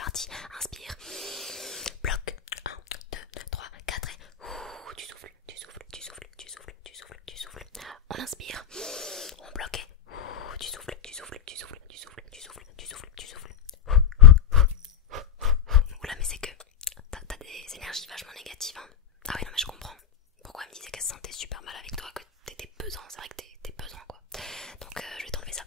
parti. Inspire. Bloc. 1, 2, 3, 4 et tu souffles, tu souffles, tu souffles, tu souffles, tu souffles, tu souffles. On inspire. On bloque et tu souffles, tu souffles, tu souffles, tu souffles, tu souffles, tu souffles, tu souffles. Oula, mais c'est que t'as des énergies vachement négatives, hein. Ah oui, non mais je comprends. Pourquoi elle me disait qu'elle se sentait super mal avec toi, que t'étais pesant. C'est vrai que t'es pesant quoi. Donc je vais t'enlever ça.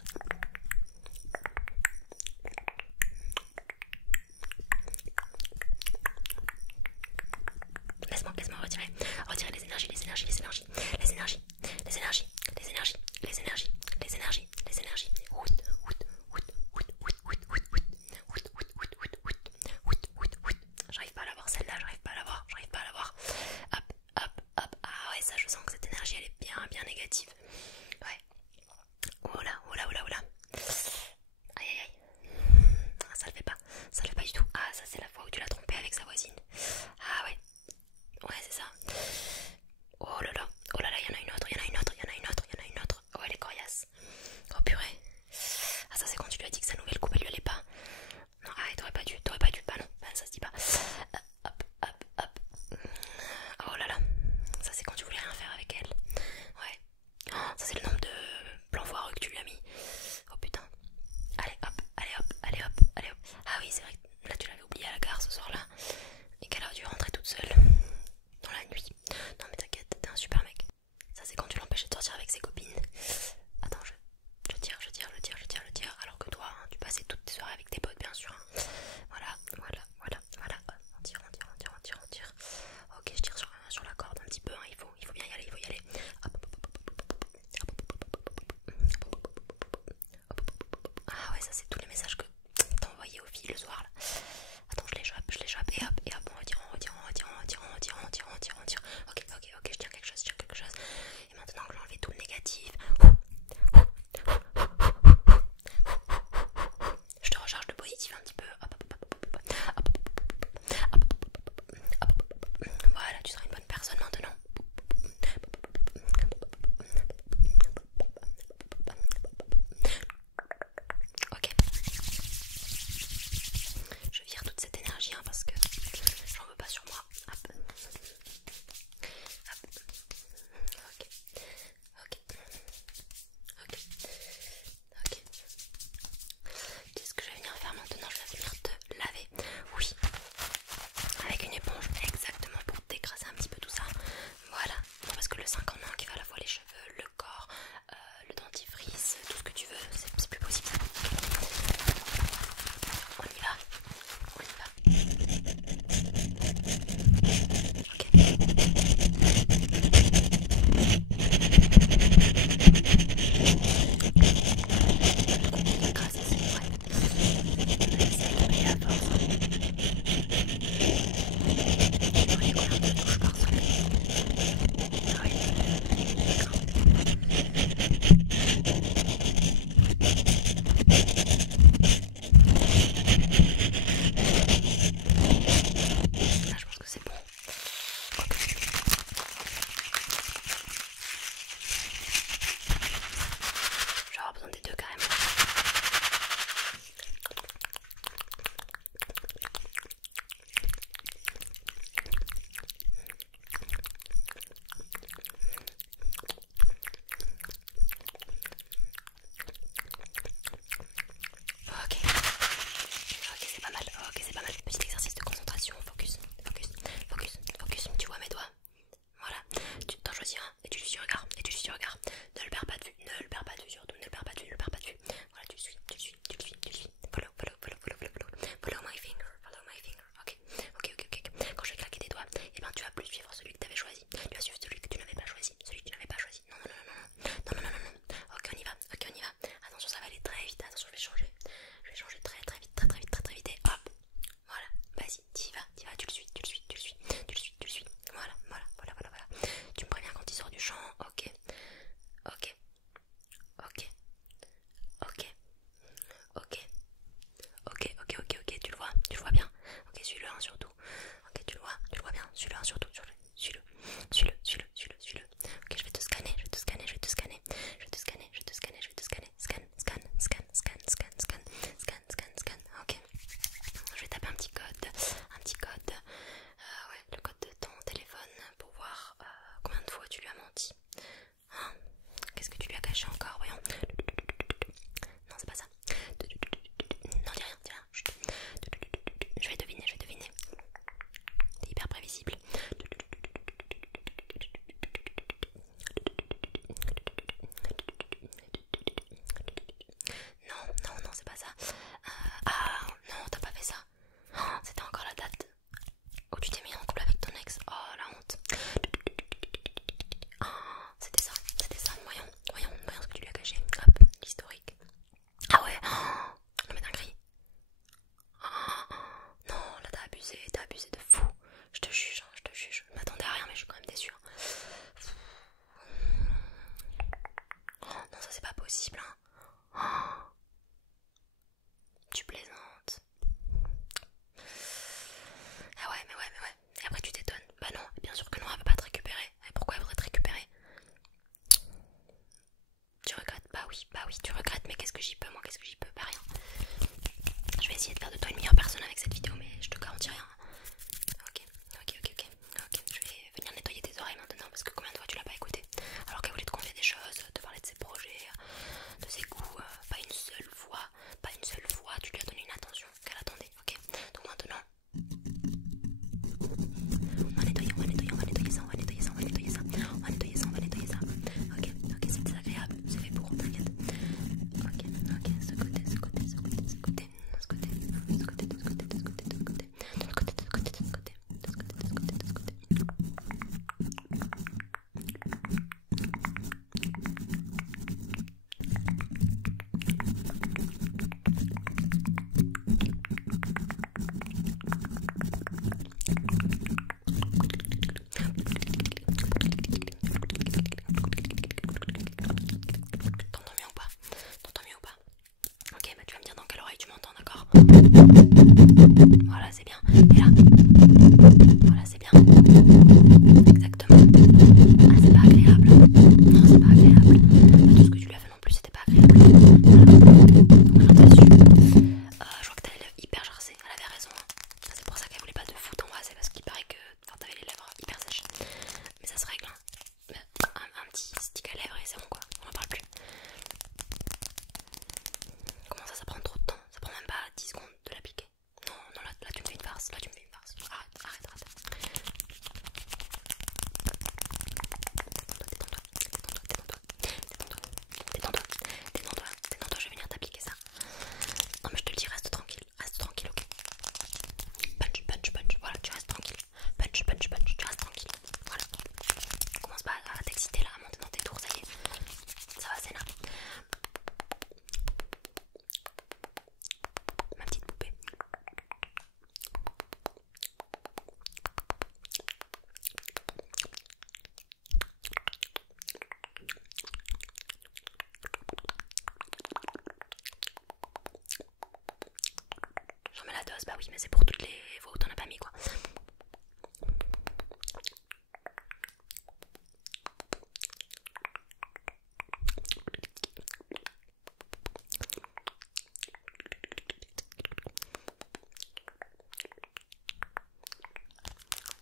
Cheetos. Bah oui, mais c'est pour toutes les fois où t'en as pas mis quoi.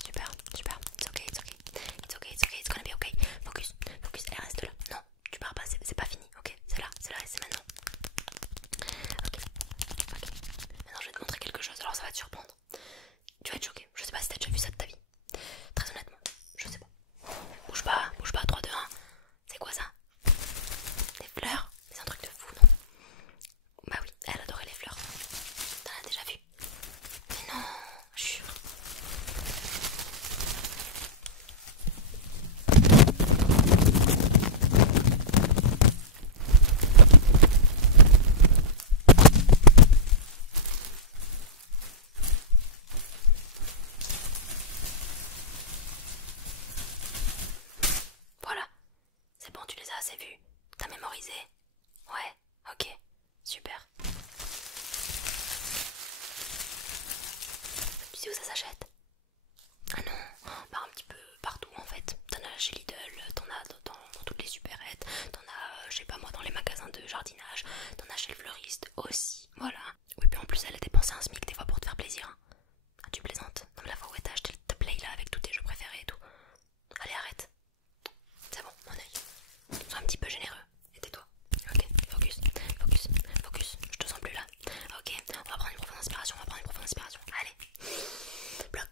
Super, super. It's okay, it's okay. It's okay, it's okay, it's gonna be okay. Focus, focus, elle reste là. Non, tu pars pas, c'est pas fini, ok? C'est là, c'est maintenant. Ok, ok. Maintenant je vais te montrer quelque chose, alors ça va te surprendre. Tu vas être choqué, je sais pas si t'as déjà vu ça de ta vie. Très honnêtement, je sais pas. Bouge pas, 3, 2, 1. C'est quoi ça? Des fleurs? C'est un truc de fou, non? Bah oui, elle adorait les fleurs. T'en as déjà vu? Mais non, jure. Voilà, c'est bon, tu les as assez vus. T'as mémorisé? Ouais, ok, super. Tu sais où ça s'achète? Ah non, bah un petit peu partout en fait. T'en as chez Lidl, t'en as dans toutes les supérettes, t'en as, je sais pas moi, dans les magasins de jardinage, t'en as chez le fleuriste aussi, voilà. Oui, puis en plus elle a dépensé un SMIC des fois pour te faire plaisir. Hein. Ah, tu plaisantes? Non mais la fois où t'as acheté le play là avec tous tes jeux préférés et tout. Allez, arrête. C'est bon, mon œil. Sois un petit peu généreux et tais-toi. Ok, focus, focus, focus. Je te sens plus là. Ok, on va prendre une profonde inspiration, Allez. Bloc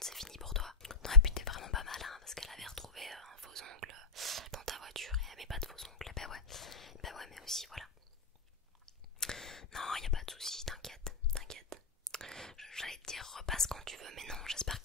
secondes, c'est fini pour toi. Non, et puis t'es vraiment pas malin parce qu'elle avait retrouvé un faux ongle dans ta voiture et elle met pas de faux ongles. Bah ouais, mais aussi voilà. Non, y a pas de souci, t'inquiète. J'allais te dire repasse quand tu veux, mais non, j'espère